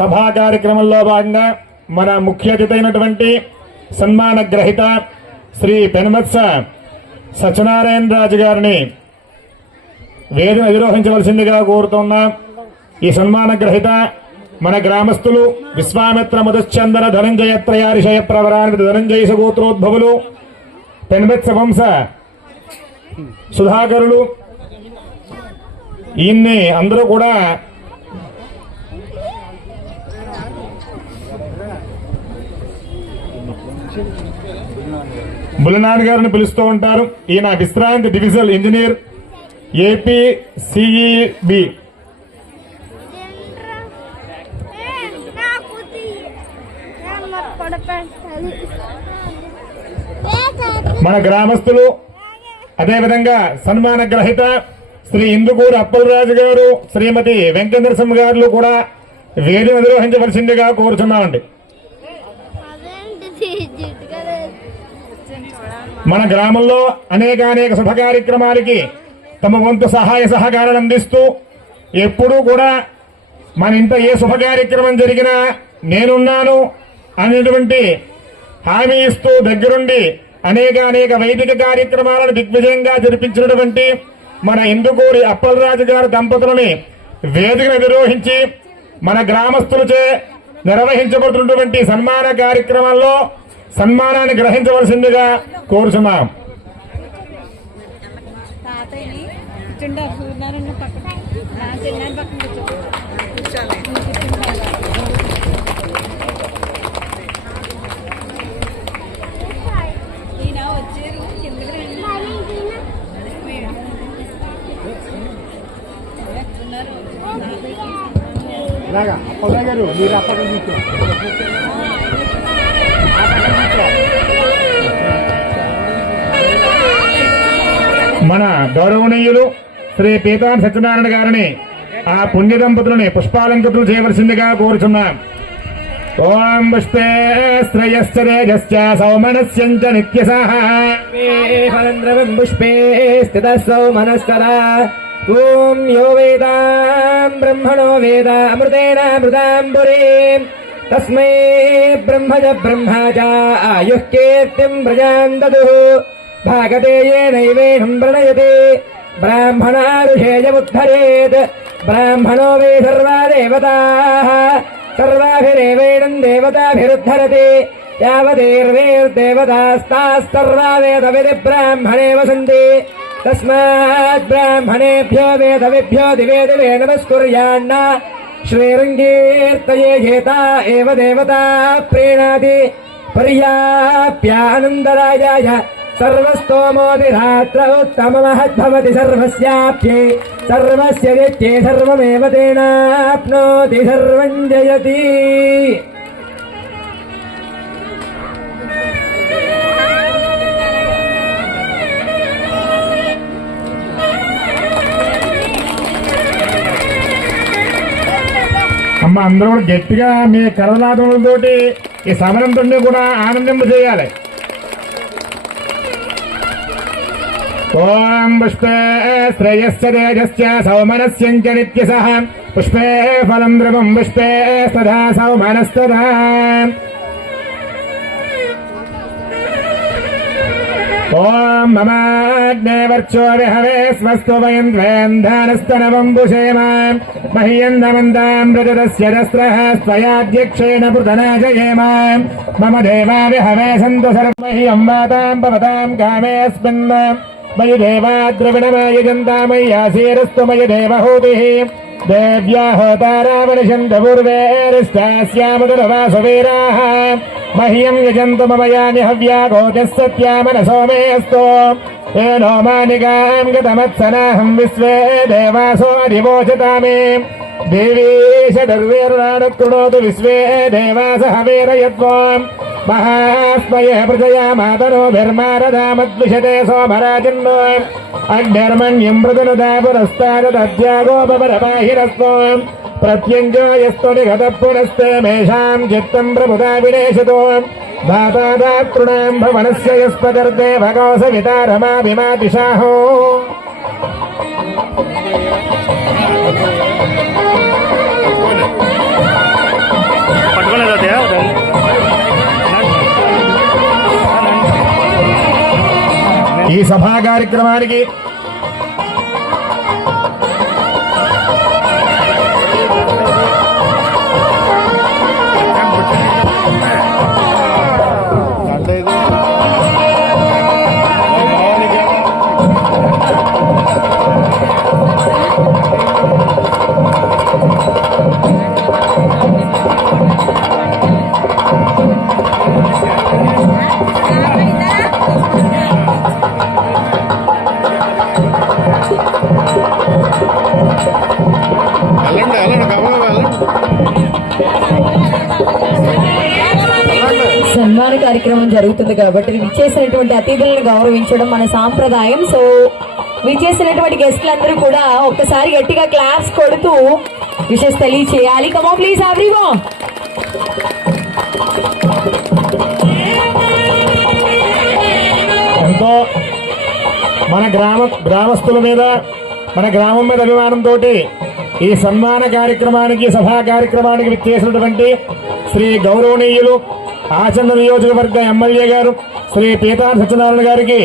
సభా కార్యక్రమంలో భాగంగా మన ముఖ్య అతిథి అయినటువంటి సన్మాన గ్రహీత శ్రీ పెనుమత్స సత్యనారాయణ రాజు గారిని వేదిక అధిరోహించవలసిందిగా కోరుతున్నాం. ఈ సన్మాన గ్రహీత మన గ్రామస్తులు విశ్వామిత్ర మధుశ్చందన ధనంజయ త్రయారిషయ ప్రవరాన్విత ధనంజయ సగోత్రోద్భవులు పెనుమత్స వంశ సుధాకరులు. ఈయన్ని అందరూ కూడా బుల్లనాథ్ గారిని పిలుస్తూ ఉంటారు. ఈయన విశ్రాంతి డివిజనల్ ఇంజనీర్ ఏపీ సిఈబి. మన గ్రామస్తులు అదేవిధంగా సన్మాన గ్రహీత శ్రీ ఇందుకూరు అప్పలరాజు గారు, శ్రీమతి వెంకటనరసింహ గారు కూడా వేదిక నిర్వహించవలసిందిగా కోరుచున్నామండి. మన గ్రామంలో అనేక శుభ కార్యక్రమాలకి తమ వంతు సహాయ సహకారాలు అందిస్తూ ఎప్పుడూ కూడా మన ఇంట ఏ శుభ కార్యక్రమం జరిగినా నేనున్నాను అనేటువంటి హామీ ఇస్తూ దగ్గరుండి అనేక వైదిక కార్యక్రమాలను దిగ్విజయంగా జరిపించినటువంటి మన ఇందుకూరి అప్పలరాజు గారి దంపతులని వేదికను నిర్వహించి మన గ్రామస్తులచే నిర్వహించబడుతున్నటువంటి సన్మాన కార్యక్రమంలో సన్మానాన్ని గ్రహించవలసిందిగా కోరుచున్నాం. గారు మీరు అప్పటి మన గౌరవనీయులు శ్రీ పీతాన్ సత్యనారాయణ గారిని ఆ పుణ్య దంపతులని పుష్పాలంకృతులు చేయవలసిందిగా కోరుచున్నాం. ఓం పుష్పే శ్రేయశ్చ సౌమనస్యంచ నిత్యసః పుష్పే స్థిత సౌమనస్తదా. ఓం యో వేదాం బ్రహ్మణో వేద అమృతేన మృదాంబురే తస్మై బ్రహ్మజ బ్రహ్మజ ఆయుః కీర్తిం ప్రజాం దదుః భాగతే నైవేహం ప్రణయతే బ్రాహ్మణా ఋషేయముద్ధరేత్ బ్రాహ్మణో వే సర్వా దేవతాః సర్వాభిరేవేణం దేవతాభిరుద్ధరతే యావదేర్వేర్దేవతాస్తాస్తర్వా వేదవిధి బ్రాహ్మణే వసంతి తస్మాత్ బ్రాహ్మణేభ్యో వేదవిభ్యో దివే దివే నమస్కుర్యాన్న శ్రీరంగీర్తయేత ఏవ దేవతా ప్రీణాతి పర్యాప్యానందరాయాయ సర్వస్తోమోదిరాత్ర ఉత్తమమహద్భవతి సర్వస్యాప్యే సర్వస్య నిత్యే సర్వమేవ తేనాప్నోతి సర్వం జయతి. అమ్మ అందరూ గట్టిగా మీ కరనాదములతోటి ఈ సమరంతో కూడా ఆనందింప చేయాలి. ఓం పుష్పే శ్రేయశ్చ తేజశ్చ సౌమనస్యంచ నిత్యసః పుష్పే ఫలం ద్రవం పుష్పే సదా సౌమనస్తదా. ఓం మమాగ్నే వర్చో విహవే స్వస్తో వయం ద్వేంధానస్తనవం పుషేమ మహ్యందమంతాం ప్రజదస్య దస్రః స్వయాధ్యక్షేణ పృతనాజయేమ మమ దేవా విహవే సంతు సర్వమహ్యం వాతాం భవతాం కామేऽస్మిన్ మయి దేవా ద్రవిణమయజంతామయ్యాసీరస్తు మయి దేవహూతిః దేవ్యా హోతారావనిషంత పూర్వేరిష్టాస్యాముదరవాసువీరాः మహ్యం యజంతు మమ యాని హవ్యా గోతిస్సత్యామనసో మేऽस्तु ఏనో మానికాం గతమత్సనాహం విశ్వే దేవాసో అధివోచతామే దేవీశ దర్వేర్వాణకృణోతు విశ్వే దేవాసహ వీరయత్వం మహాస్మయ ప్రజయా మాతరోభిర్మారదామద్విషతే సోమరాజన్నో అగ్నిర్మణ్యం మృదునుదా పురస్తారద్యాగోపరపాహిరస్వం ప్రత్యంజయస్తు నిగత పునస్తే మేషాం చిత్తం ప్రముదా వినేశతో దాతాదాతృణాం భవనస్య యస్పదర్దేవగోస వితారమాభిమాతిషాహో. ఈ సభా కార్యక్రమానికి సన్మాన కార్యక్రమం జరుగుతుంది కాబట్టి విచ్చేసినటువంటి అతిథులను గౌరవించడం మన సాంప్రదాయం. సో విచ్చేసినటువంటి గెస్ట్లందరూ కూడా ఒక్కసారి గట్టిగా క్లాప్స్ కొడుతూ విషెస్ తెలియచేయాలి. Come on please everyone. ఎంతో మన గ్రామస్తుల మీద మన గ్రామం మీద అభిమానంతో ఈ సన్మాన కార్యక్రమానికి సభా కార్యక్రమానికి విచ్చేసినటువంటి శ్రీ గౌరవనీయులు ఆచంద నియోజకవర్గ ఎమ్మెల్యే గారు శ్రీ పీతాన్ సత్యనారాయణ గారికి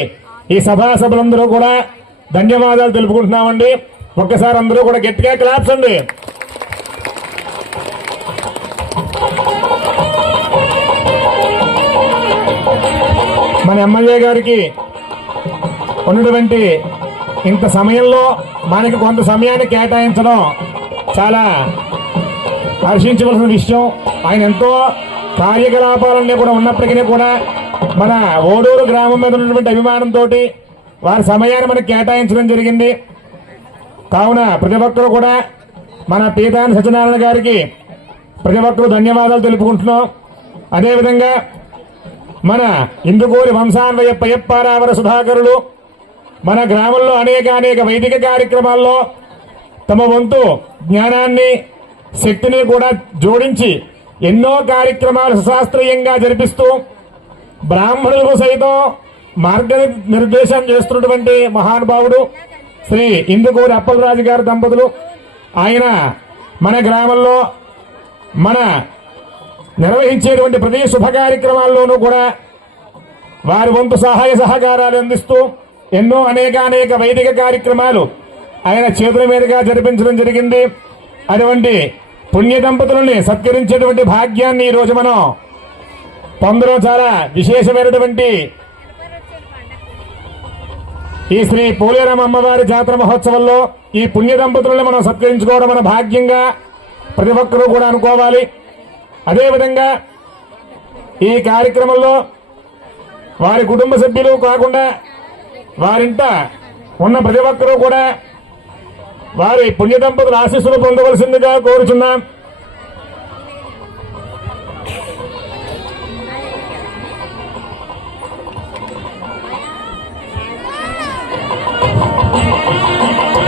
ఈ సభా సభలందరూ కూడా ధన్యవాదాలు తెలుపుకుంటున్నామండి. ఒక్కసారి అందరూ కూడా గట్టిగా క్లాప్స్ అండి. మన ఎమ్మెల్యే గారికి ఉన్నటువంటి ఇంత సమయంలో మనకి కొంత సమయాన్ని కేటాయించడం చాలా హర్షించవలసిన విషయం. ఆయన ఎంతో కార్యకలాపాలన్నీ కూడా ఉన్నప్పటికీ కూడా మన ఓడూరు గ్రామం మీద ఉన్నటువంటి అభిమానంతో వారి సమయాన్ని మనకు కేటాయించడం జరిగింది. కావున ప్రతి ఒక్కరూ కూడా మన పీతాని సత్యనారాయణ గారికి ప్రతి ఒక్కరూ ధన్యవాదాలు తెలుపుకుంటున్నాం. అదేవిధంగా మన ఇందుకూరి వంశాన్వయ పయ్యప్పారావర సుధాకరులు మన గ్రామంలో అనేక వైదిక కార్యక్రమాల్లో తమ వంతు జ్ఞానాన్ని శక్తిని కూడా జోడించి ఎన్నో కార్యక్రమాలు సుశాస్త్రీయంగా జరిపిస్తూ బ్రాహ్మణులకు సైతం మార్గనిర్దేశం చేస్తున్నటువంటి మహానుభావుడు శ్రీ ఇందుకూరి అప్పలరాజు గారి దంపతులు. ఆయన మన గ్రామంలో మన నిర్వహించేటువంటి ప్రతి శుభ కార్యక్రమాల్లోనూ కూడా వారి వంతు సహాయ సహకారాలు అందిస్తూ ఎన్నో అనేక వైదిక కార్యక్రమాలు ఆయన చేతుల మీదుగా జరిపించడం జరిగింది. అటువంటి పుణ్య దంపతులని సత్కరించేటువంటి భాగ్యాన్ని ఈ రోజు మనం పొందడం చాలా విశేషమైనటువంటి ఈ శ్రీ పోలేరమ్మ అమ్మవారి జాతర మహోత్సవంలో ఈ పుణ్య దంపతులను మనం సత్కరించుకోవడం మన భాగ్యంగా ప్రతి ఒక్కరూ కూడా అనుకోవాలి. అదేవిధంగా ఈ కార్యక్రమంలో వారి కుటుంబ సభ్యులు కాకుండా వారింట ఉన్న ప్రతి ఒక్కరూ కూడా వారి పుణ్య దంపతుల ఆశీస్సులు పొందవలసిందిగా కోరుచున్నాం.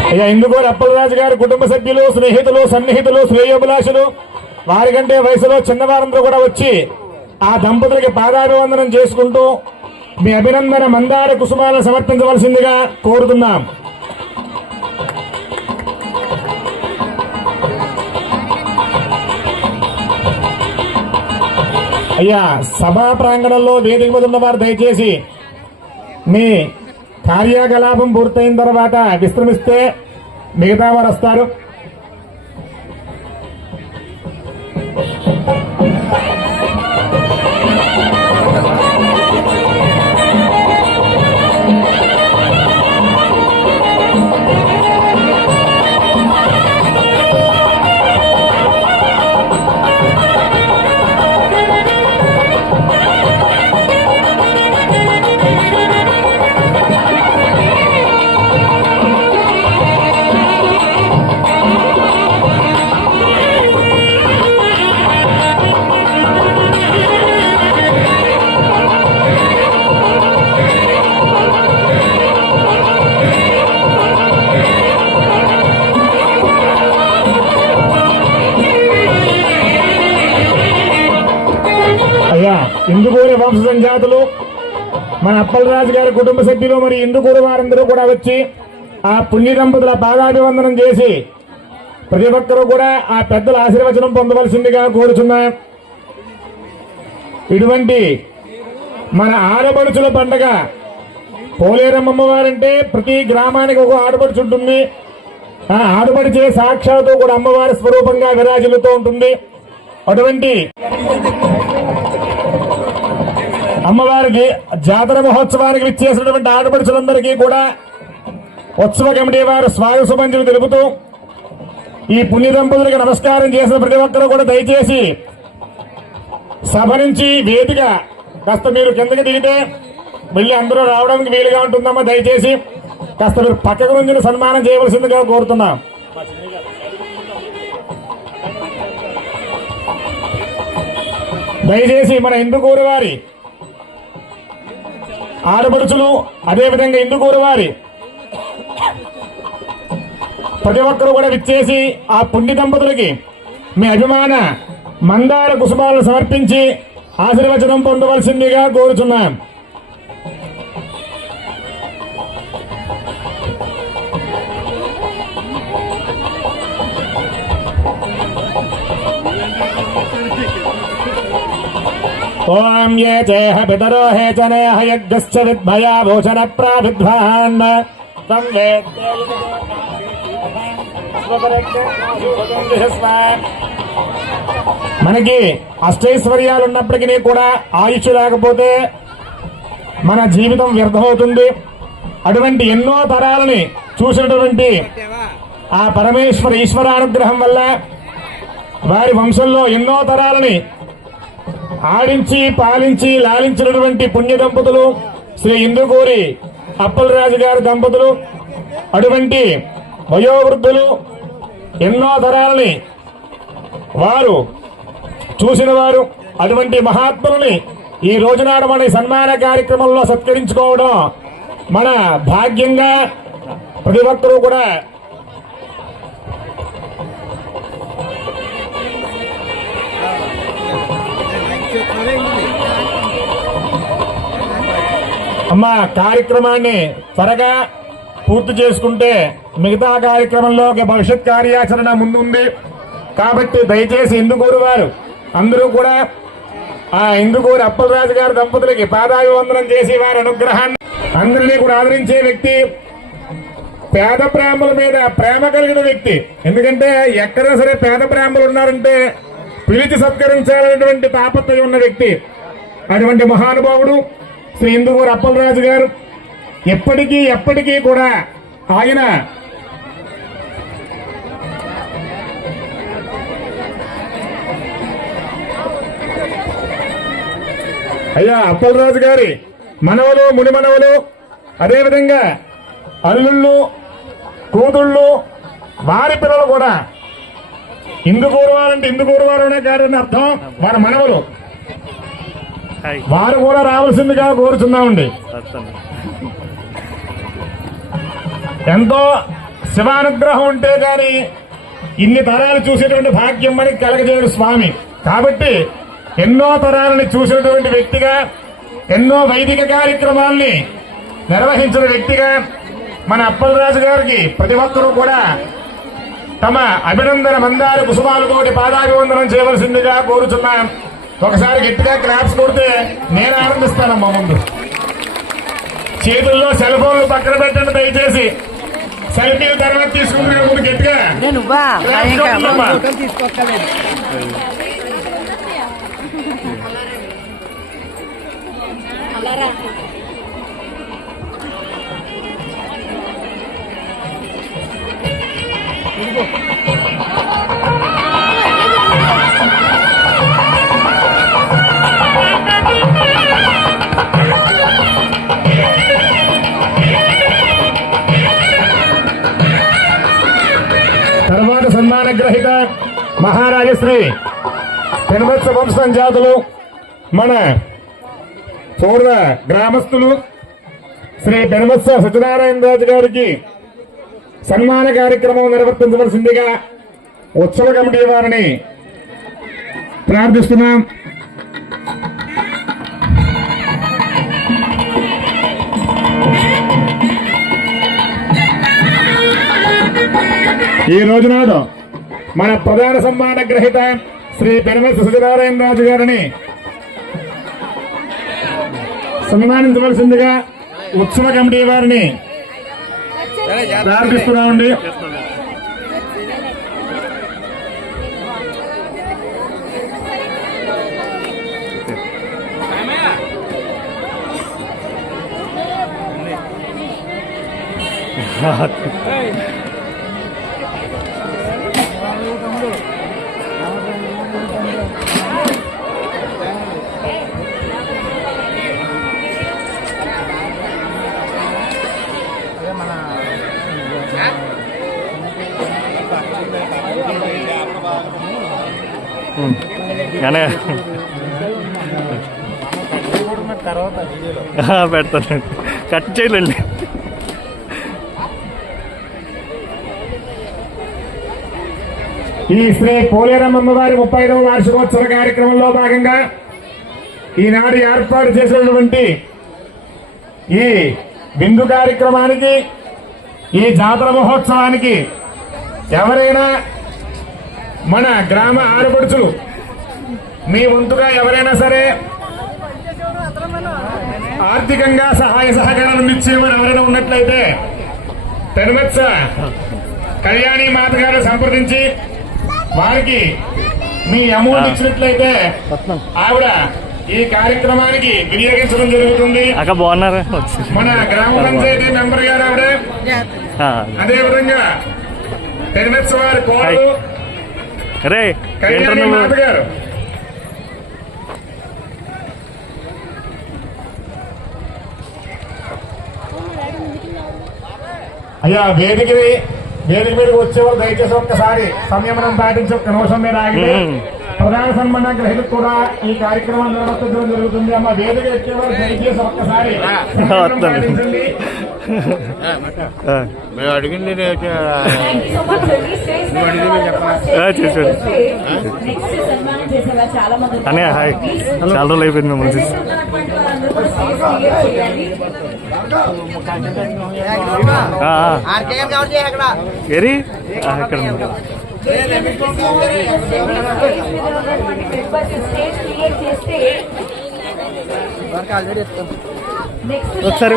అయ్యా ఇందుకూరి అప్పలరాజు గారి కుటుంబ సభ్యులు, స్నేహితులు, సన్నిహితులు, శ్రేయోభిలాషులు, వారికంటే వయసులో చిన్నవారందరూ కూడా వచ్చి ఆ దంపతులకి పాదాభివందనం చేసుకుంటూ మీ అభినందన మందార కుసుమాలను సమర్పించవలసిందిగా కోరుతున్నాం. అయ్యా సభా ప్రాంగణంలో వేదిక మీద ఉన్నవారు దయచేసి మీ కార్యకలాపం పూర్తయిన తర్వాత విశ్రమిస్తే మిగతా వారు వస్తారు. ఇందుకూరి వంశ సంజాతులు మన అప్పలరాజు గారి కుటుంబ సభ్యులు మరి ఇందుకూరు వారందరూ కూడా వచ్చి ఆ పుణ్య దంపతుల పాదాభివందనం చేసి ప్రతి ఒక్కరూ కూడా ఆ పెద్దల ఆశీర్వచనం పొందవలసిందిగా కోరుచున్నాం. ఇటువంటి మన ఆడపడుచుల పండుగ పోలేరమ్మ అమ్మవారంటే ప్రతి గ్రామానికి ఒక ఆడపడుచు ఉంటుంది. ఆ ఆడపడిచే సాక్షాత్తు కూడా అమ్మవారి స్వరూపంగా విరాజిల్లుతూ ఉంటుంది. అటువంటి అమ్మవారికి జాతర మహోత్సవానికి విచ్చేసినటువంటి ఆడపడుచులందరికీ కూడా ఉత్సవ కమిటీ వారు స్వాగత సుమంజలు తెలుపుతూ ఈ పుణ్య దంపతులకు నమస్కారం చేసిన ప్రతి ఒక్కరూ కూడా దయచేసి సభ నుంచి వేదిక కాస్త మీరు కిందకి దిగితే వెళ్ళి అందరూ రావడానికి వీలుగా ఉంటుందమ్మా. దయచేసి కాస్త మీరు పక్కకు నుంచి సన్మానం చేయవలసిందిగా కోరుతున్నాం. దయచేసి మన ఇందుకూరు వారి ఆడపడుచులు అదేవిధంగా ఇందుకూరు వారి ప్రతి ఒక్కరూ కూడా విచ్చేసి ఆ పుణ్య దంపతులకి మీ అభిమాన మందార కుసుమాలను సమర్పించి ఆశీర్వచనం పొందవలసిందిగా కోరుచున్నాం. ఓం ఏ చేహ పితరో హేచనే హయజ్ఞశ్చ విద్భయా భూషణ ప్రావిద్వాన్ మనకి అష్టైశ్వర్యాలు ఉన్నప్పటికీ కూడా ఆయుష్ లేకపోతే మన జీవితం వ్యర్థమవుతుంది. అటువంటి ఎన్నో తరాలని చూసినటువంటి ఆ పరమేశ్వర ఈశ్వరానుగ్రహం వల్ల వారి వంశంలో ఎన్నో తరాలని ఆడించి పాలించి లాలించినటువంటి పుణ్య దంపతులు శ్రీ ఇందుకూరి అప్పలరాజు గారి దంపతులు. అటువంటి వయోవృద్ధులు ఎన్నో తరాలని వారు చూసిన వారు. అటువంటి మహాత్ములని ఈ రోజునాడు మన సన్మాన కార్యక్రమంలో సత్కరించుకోవడం మన భాగ్యంగా ప్రతి ఒక్కరూ కూడా అమ్మా కార్యక్రమాన్ని త్వరగా పూర్తి చేసుకుంటే మిగతా కార్యక్రమంలో భవిష్యత్ కార్యాచరణ ముందుంది. కాబట్టి దయచేసి ఇందుకూరు వారు అందరూ కూడా ఆ ఇందుకూరి అప్పలరాజు గారి దంపతులకి పాదాభివందనం చేసి వారి అనుగ్రహాన్ని అందరినీ కూడా ఆదరించే వ్యక్తి, పేద బ్రాహ్మణుల మీద ప్రేమ కలిగిన వ్యక్తి. ఎందుకంటే ఎక్కడైనా సరే పేద బ్రాహ్మణులు ఉన్నారంటే పిలిచి సత్కరించాలనేటువంటి తాపత్రయం ఉన్న వ్యక్తి. అటువంటి మహానుభావుడు శ్రీ ఇందుకూరి అప్పలరాజు గారు ఎప్పటికీ కూడా ఆయన అయ్యా అప్పలరాజు గారి మనవలు మునిమనవలు అదేవిధంగా అల్లుళ్ళు కూతుళ్ళు వారి పిల్లలు కూడా ఇందుకూరు వారంటే ఇందుకూరు వారనే కాదని అర్థం. వారి మనవలు వారు కూడా రావాల్సిందిగా కోరుచున్నామండి. ఎంతో శివానుగ్రహం ఉంటే గాని ఇన్ని తరాలు చూసేటువంటి భాగ్యం మనకి కలగజేయడు స్వామి. కాబట్టి ఎన్నో తరాలని చూసినటువంటి వ్యక్తిగా, ఎన్నో వైదిక కార్యక్రమాల్ని నిర్వహించిన వ్యక్తిగా మన అప్పలరాజు గారికి ప్రతి ఒక్కరూ కూడా తమ అభినందన మందార కుసుమాలతోటి పాదాభివందనం చేయవలసిందిగా కోరుచున్నాం. ఒకసారి గట్టిగా క్లాప్స్ కొడితే నేను ఆనందిస్తానమ్మా. ముందు చేతుల్లో సెల్ ఫోన్లు పక్కన పెట్టండి దయచేసి. సెల్ఫీలు తర్వాత తీసుకుంటున్నా ముందు గట్టిగా తర్వాత సన్మాన గ్రహీత మహారాజశ్రీ పెనుమత్స వంశం జాతులు మన పూర్వ గ్రామస్తులు శ్రీ పెనుమత్స సత్యనారాయణ రాజు గారికి సన్మాన కార్యక్రమం నిర్వర్తించవలసిందిగా ఉత్సవ కమిటీ వారిని ప్రార్థిస్తున్నాం. ఈ రోజునాడు మన ప్రధాన సన్మాన గ్రహీత శ్రీ పెనుమత్స సత్యనారాయణ రాజు గారిని సన్మానించవలసిందిగా ఉత్సవ కమిటీ వారిని ప్రార్థిస్తున్నామండి. పెడతాను, కట్ చేయలేండి. ఈ శ్రీ పోలేరమ్మ వారి 35వ వార్షికోత్సవ కార్యక్రమంలో భాగంగా ఈనాడు ఏర్పాటు చేసినటువంటి ఈ బిందు కార్యక్రమానికి, ఈ జాతర మహోత్సవానికి ఎవరైనా మన గ్రామ ఆడపడుచులు మీ వంతుగా ఎవరైనా సరే ఆర్థికంగా సహాయ సహకారాలు అందించేవారు ఎవరైనా ఉన్నట్లయితే పెనుమెత్స కళ్యాణి మాత గారు సంప్రదించి వారికి మీ అమౌంట్ ఇచ్చినట్లయితే ఆవిడ ఈ కార్యక్రమానికి వినియోగించడం జరుగుతుంది. బాగున్నారా? మన గ్రామ పంచాయతీ మెంబర్ గారు ఆవిడ, అదేవిధంగా పెనుమెత్స వారి కోడలు కళ్యాణి మాత గారు. అయ్యా వేదిక మీదకి వచ్చేవారు దయచేసి ఒక్కసారి సంయమనం పాటించి ఒక్క నిమిషం మీద ఆగితే ప్రధాన సన్మాన గ్రహీతకు కూడా ఈ కార్యక్రమం నిర్వర్తించడం జరుగుతుంది. అమ్మ వేదిక ఎక్కేవారు దయచేసి ఒక్కసారి పాటించండి. మేము అడిగింది అనే హాయ్, చాలా రోజులు అయిపోయింది మిమ్మల్ని చూసి. ఏరి అక్కడ ఒకసారి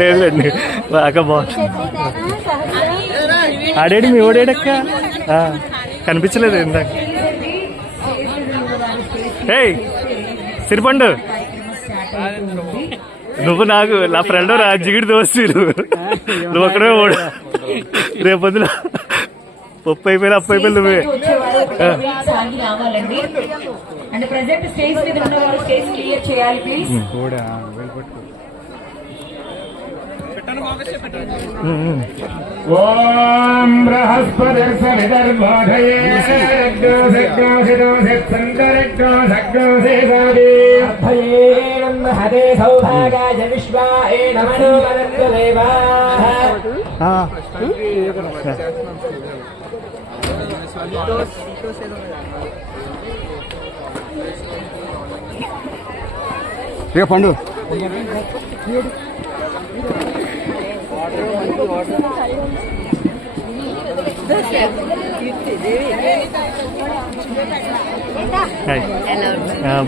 లేదులేండి, బాగా బాగుంది. ఆడేడి మీ ఓడేడక్క కనిపించలేదు ఇందాక. ఏయ్ సిరిపండు, నువ్వు నాకు నా ఫ్రెండ్ రా, జిగిడి దోస్తు నువ్వు అక్కడే ఓడు. రేపొద్దున పప్పు అయిపోయినా అప్పు అయిపోయి నువ్వే. ఓం బృహస్పతిర్సవితర్బోధయే హరే సౌభాగాయ విశ్వాయ నమో వరదేవాః. పండు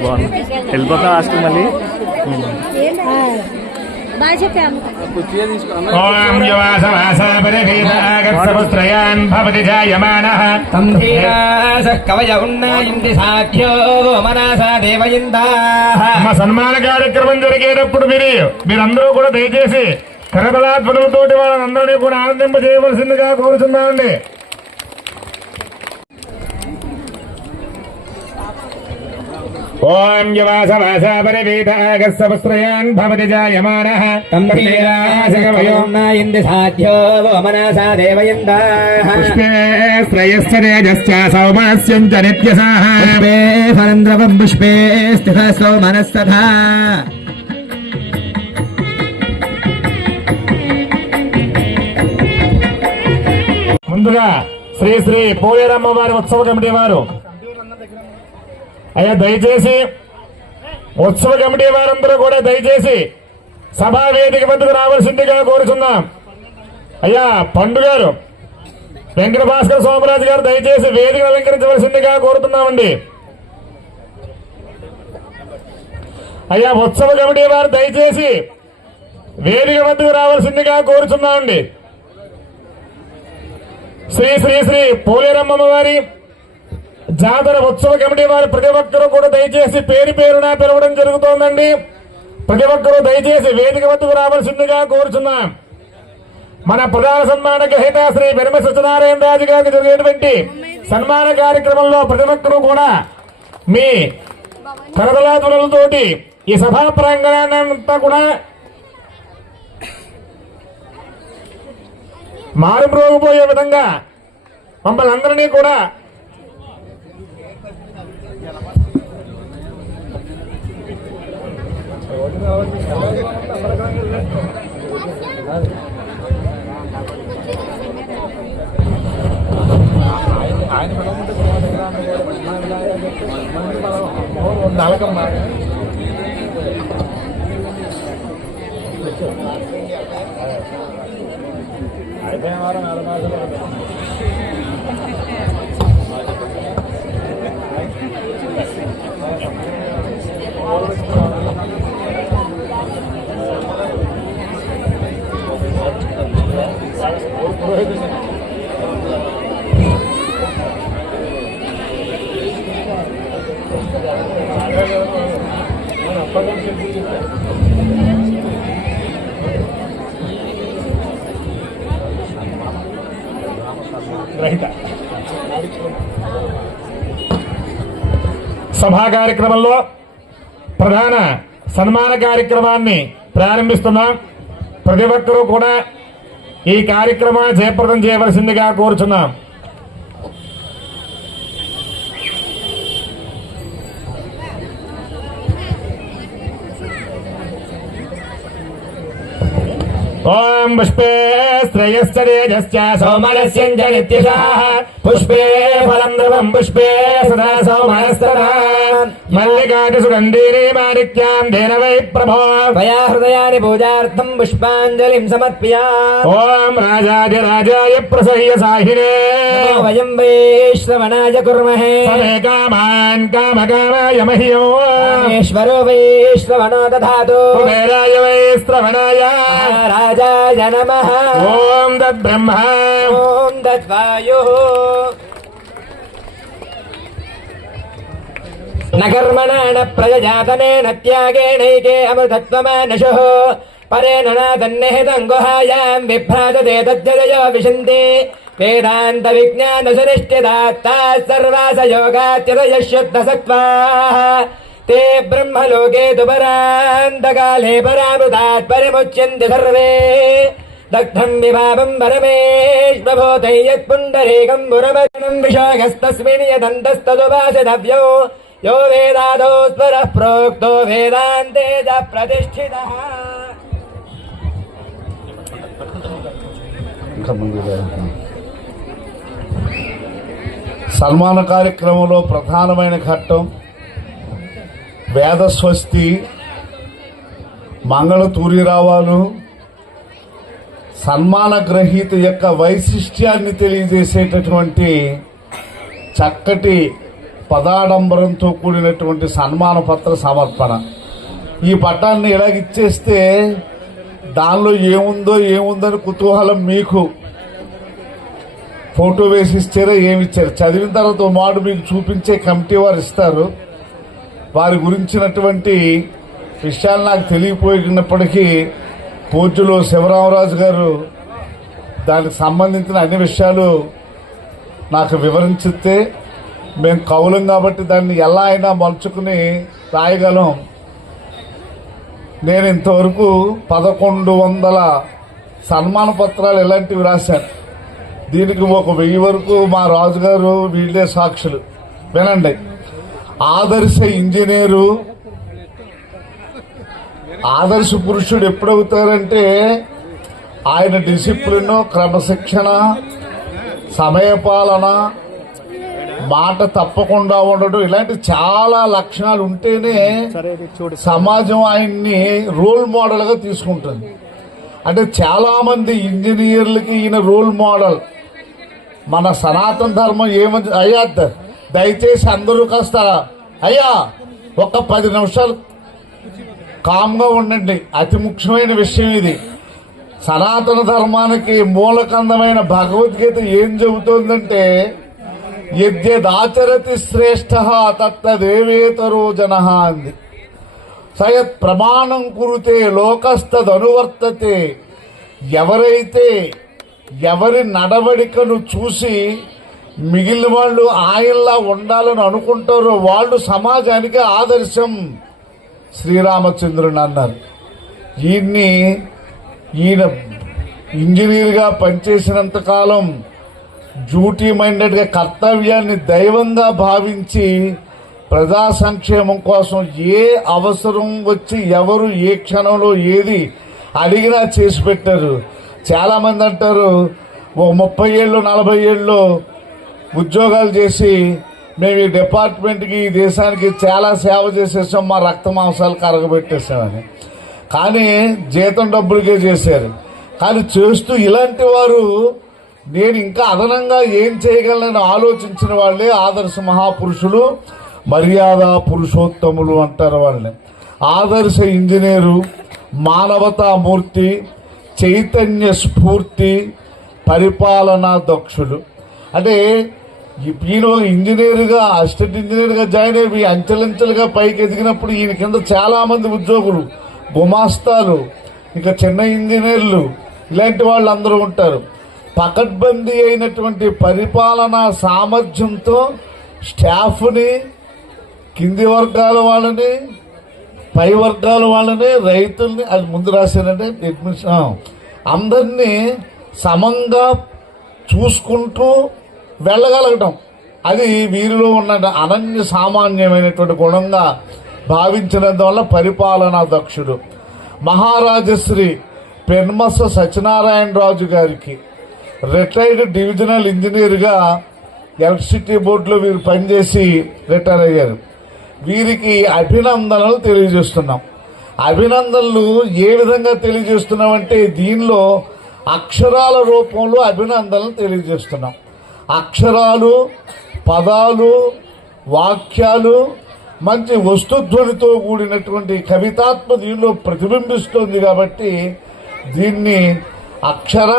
బాగుంది. వెళ్ళిపోతాం హాస్టల్ మళ్ళీ. ఓం యువాసవాసాపరిభీతాగత్సపుత్రయాన్ భవతి జాయమానః తం ధీరాసః కవయ ఉన్నాయింది సాధ్యో మనసా దేవయిందాః. మా సన్మాన కార్యక్రమం జరిగేటప్పుడు మీరందరూ కూడా దయచేసి కరబలాత్మకులతోటి వాళ్ళందరినీ కూడా ఆనందింపజేయవలసిందిగా కోరుతున్నామండి. ఓం యువాసవాసాపరిభీతాగత్సపుత్రయాన్ భవతి జాయమానః తం ధీరాసః కవయ ఉన్నాయింది సాధ్యో మనసా దేవయిందాః. పుష్పే శ్రేయశ్చ తేజశ్చ సౌమనస్యం చ నిత్యసాః. పుష్పే ఫలంద్రవం పుష్పే స్థితః సౌమనస్తథా. ముందుగా శ్రీ శ్రీ పోలేరమ్మ వారి ఉత్సవ కమిటీ వారు, అయ్యా దయచేసి ఉత్సవ కమిటీ వారందరూ కూడా దయచేసి సభా వేదిక వద్దకు రావాల్సిందిగా కోరుచున్నాం. అయ్యా పండు గారు, వెంకట భాస్కర్ సోమరాజు గారు దయచేసి వేదిక అలంకరించవలసిందిగా కోరుతున్నామండి. అయ్యా ఉత్సవ కమిటీ వారు దయచేసి వేదిక వద్దకు రావాల్సిందిగా కోరుచున్నామండి. శ్రీ శ్రీ శ్రీ పోలేరమ్మ వారి జాతర ఉత్సవ కమిటీ వారు ప్రతి ఒక్కరూ కూడా దయచేసి పేరు పేరున పిలవడం జరుగుతోందండి. ప్రతి ఒక్కరూ దయచేసి వేదిక వద్దకు రావాల్సిందిగా కోరుచున్నాం. మన ప్రధాన సన్మాన గ్రహీత శ్రీ వెనమ సత్యనారాయణ రాజు గారికి జరిగేటువంటి సన్మాన కార్యక్రమంలో ప్రతి ఒక్కరూ కూడా మీ కరదలాతులతోటి ఈ సభా ప్రాంగణాన్నంతా కూడా మారుమ్రోగిపోయే విధంగా మమ్మల్ని అందరినీ కూడా సభా కార్యక్రమంలో ప్రధాన సన్మాన కార్యక్రమాన్ని ప్రారంభిస్తున్నాం. ప్రతి ఒక్కరూ కూడా ఈ కార్యక్రమాన్ని జయప్రదం చేయవలసిందిగా కోరుచున్నాం. ఓం పుష్పే శ్రేయశ్చ సౌమనస్యంచ నిత్యశాః పుష్పే ఫలం ధ్రువం పుష్పే సదా సౌమనస్తదా మల్లికాది సుగంధీని మాణిక్యాం దేన వై ప్రభో మయా హృదయాని పూజార్థం పుష్పాంజలిం సమర్పయ. ఓం రాజాయ ప్రసహ్య సాహినే వయం వై శ్రవణాయ కుర్మహే సమే కామాన్ కామకామాయ మహ్యం ఈశ్వరో వై శ్రవణో దధాతు కుబేరాయ వై శ్రవణాయ రాజాయ నమః. ఓం తద్బ్రహ్మ ఓం తద్వాయుః న కర్మణా న ప్రజాతనేన త్యాగేనైకే అమృతత్వమానశుః పరేణ నాదన్నిహితం గుహాయాం విభ్రాజతే తజ్జయో విశంతి వేదాంత విజ్ఞాన సునిశ్చితాత్తా సర్వాస యోగాత్యదయశుద్ధ సత్వాః ते ब्रह्मलोके दुपरान्तकाले परामृतात् परिमुच्यन्ते सर्वे दग्धम् विभावम् परमेश्वभूतै यत्पुण्डरीकम् पुरवचनम् विशाखस्तस्मिन् यदन्तस्तदुपासितव्यो यो वेदादौ स्वरः प्रोक्तो वेदान्ते च प्रतिष्ठितः. సన్మాన కార్యక్రమంలో ప్రధానమైన ఘట్టం వేద స్వస్తి, మంగళ తూర్యరావాలు, సన్మాన గ్రహీత యొక్క వైశిష్ట్యాన్ని తెలియజేసేటటువంటి చక్కటి పదాడంబరంతో కూడినటువంటి సన్మాన పత్ర సమర్పణ. ఈ పట్టాన్ని ఇలాగిచ్చేస్తే దానిలో ఏముందని కుతూహలం మీకు. ఫోటో వేసి ఇచ్చారా ఏమిచ్చారు, చదివిన తర్వాత ఓ మాట మీకు చూపించే కమిటీ వారు ఇస్తారు. వారి గురించినటువంటి విషయాలు నాకు తెలియపోయినప్పటికీ పూజ్యులు శివరామరాజు గారు దానికి సంబంధించిన అన్ని విషయాలు నాకు వివరించితే మేము కవులం కాబట్టి దాన్ని ఎలా అయినా మలుచుకుని రాయగలం. నేను ఇంతవరకు 1100 సన్మాన పత్రాలు ఇలాంటివి రాశాను. దీనికి ఒక 1000 వరకు మా రాజుగారు వీళ్ళే సాక్షులు. వినండి. ఆదర్శ ఇంజనీరు, ఆదర్శ పురుషుడు ఎప్పుడవుతారంటే ఆయన డిసిప్లిన్, క్రమశిక్షణ, సమయపాలన, మాట తప్పకుండా ఉండడం, ఇలాంటి చాలా లక్షణాలు ఉంటేనే సమాజం ఆయన్ని రోల్ మోడల్గా తీసుకుంటుంది. అంటే చాలా మంది ఇంజనీర్లకి ఈయన రోల్ మోడల్. మన సనాతన ధర్మం ఏమని అయ్యా, దయచేసి అందరూ కాస్త అయ్యా ఒక 10 నిమిషాలు కామ్గా ఉండండి. అతి ముఖ్యమైన విషయం ఇది. సనాతన ధర్మానికి మూలకందమైన భగవద్గీత ఏం చెబుతోందంటే, యద్యదాచరతి శ్రేష్ఠ తత్తదేవేతరో జనః అంది. సయత్ ప్రమాణం కురుతే లోకస్తదనువర్తతే. ఎవరైతే ఎవరి నడవడికను చూసి మిగిలిన వాళ్ళు ఆయనలా ఉండాలని అనుకుంటారో వాళ్ళు సమాజానికి ఆదర్శం. శ్రీరామచంద్రుని అన్నారు. ఈయన ఇంజనీర్గా పనిచేసినంత కాలం డ్యూటీ మైండెడ్గా కర్తవ్యాన్ని దైవంగా భావించి ప్రజా సంక్షేమం కోసం ఏ అవసరం వచ్చి ఎవరు ఏ క్షణంలో ఏది అడిగినా చేసి పెట్టారు. చాలామంది అంటారు, ఓ 30 ఏళ్ళు 40 ఏళ్ళు ఉద్యోగాలు చేసి మేము ఈ డిపార్ట్మెంట్కి ఈ దేశానికి చాలా సేవ చేసేసాం, మా రక్త మాంసాలు కరగబెట్టేసామని. కానీ జీతం డబ్బులకే చేశారు. కానీ చేస్తూ ఇలాంటి వారు నేను ఇంకా అదనంగా ఏం చేయగలనని ఆలోచించిన వాళ్ళే ఆదర్శ మహాపురుషులు, మర్యాద పురుషోత్తములు అంటారు వాళ్ళని. ఆదర్శ ఇంజనీరు, మానవతామూర్తి, చైతన్య స్ఫూర్తి, పరిపాలనా దక్షులు. అంటే ఈయన ఒక ఇంజనీర్గా అసిస్టెంట్ ఇంజనీర్గా జాయిన్ అయ్యి అంచెలంచెలుగా పైకి ఎదిగినప్పుడు ఈయన కింద చాలామంది ఉద్యోగులు, గుమాస్తాలు, ఇంకా చిన్న ఇంజనీర్లు, ఇలాంటి వాళ్ళు అందరూ ఉంటారు. పకడ్బందీ అయినటువంటి పరిపాలనా సామర్థ్యంతో స్టాఫ్ని, కింది వర్గాల వాళ్ళని, పై వర్గాల వాళ్ళని, రైతుల్ని, అది ముందు రాశారంటే అడ్మిషన్, అందరినీ సమంగా చూసుకుంటూ వెళ్ళగలగటం, అది వీరిలో ఉన్న అనన్య సామాన్యమైనటువంటి గుణంగా భావించినందువల్ల పరిపాలనా దక్షుడు. మహారాజశ్రీ పెన్మస సత్యనారాయణరాజు గారికి రిటైర్డ్ డివిజనల్ ఇంజనీర్గా ఎలక్ట్రిసిటీ బోర్డులో వీరు పనిచేసి రిటైర్ అయ్యారు. వీరికి అభినందనలు తెలియజేస్తున్నాం. అభినందనలు ఏ విధంగా తెలియజేస్తున్నామంటే దీనిలో అక్షరాల రూపంలో అభినందనలు తెలియజేస్తున్నాం. అక్షరాలు, పదాలు, వాక్యాలు, మంచి వస్తుధ్వనితో కూడినటువంటి కవితాత్మ దీనిలో ప్రతిబింబిస్తోంది కాబట్టి దీన్ని అక్షర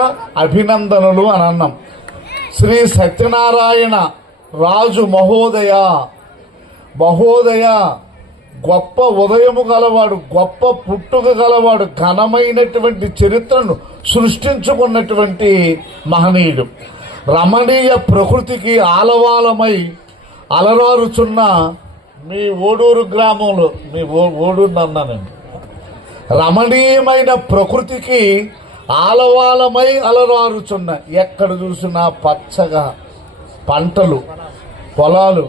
అభినందనలు అని అన్నాం. శ్రీ సత్యనారాయణ రాజు మహోదయ గొప్ప ఉదయము గలవాడు, గొప్ప పుట్టుక గలవాడు, ఘనమైనటువంటి చరిత్రను సృష్టించుకున్నటువంటి మహనీయుడు. రమణీయ ప్రకృతికి ఆలవాలమై అలరారుచున్న మీ ఓడూరు గ్రామంలో, మీ ఓడూరు అన్నానండి, రమణీయమైన ప్రకృతికి ఆలవాలమై అలరారుచున్న, ఎక్కడ చూసినా పచ్చగా పంటలు, పొలాలు,